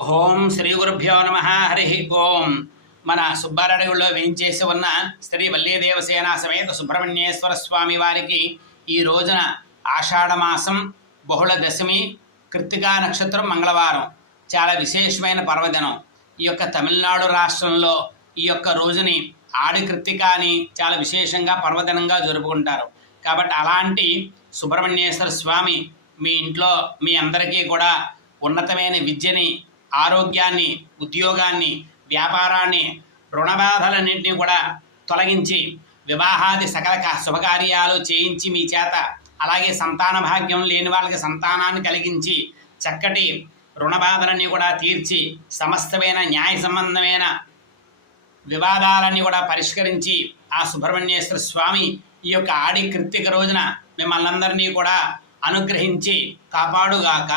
ఓం శ్రీ గురుభ్యో నమ. హరి ఓం. మన సుబ్బారెడ్డిలో వేయించేసి ఉన్న శ్రీ వల్లీ దేవసేన సమేత సుబ్రహ్మణ్యేశ్వర స్వామి వారికి ఈ రోజున ఆషాఢమాసం బహుళ దశమి కృత్తికా నక్షత్రం మంగళవారం చాలా విశేషమైన పర్వదినం. ఈ యొక్క తమిళనాడు రాష్ట్రంలో ఈ యొక్క రోజుని ఆడి కృత్తికాని చాలా విశేషంగా పర్వదినంగా జరుపుకుంటారు. కాబట్టి అలాంటి సుబ్రహ్మణ్యేశ్వర స్వామి మీ ఇంట్లో మీ అందరికీ కూడా ఉన్నతమైన విద్యని, ఆరోగ్యాన్ని, ఉద్యోగాన్ని, వ్యాపారాన్ని, రుణబాధలన్నింటినీ కూడా తొలగించి వివాహాది సకల శుభకార్యాలు చేయించి మీ చేత, అలాగే సంతాన భాగ్యం లేని వాళ్ళకి సంతానాన్ని కలిగించి చక్కటి రుణబాధలన్నీ కూడా తీర్చి సమస్తమైన న్యాయ సంబంధమైన వివాదాలన్నీ కూడా పరిష్కరించి ఆ సుబ్రహ్మణ్యేశ్వర స్వామి ఈ యొక్క ఆడి కృత్తిక రోజున మిమ్మల్ని అందరినీ కూడా అనుగ్రహించి కాపాడుగాక.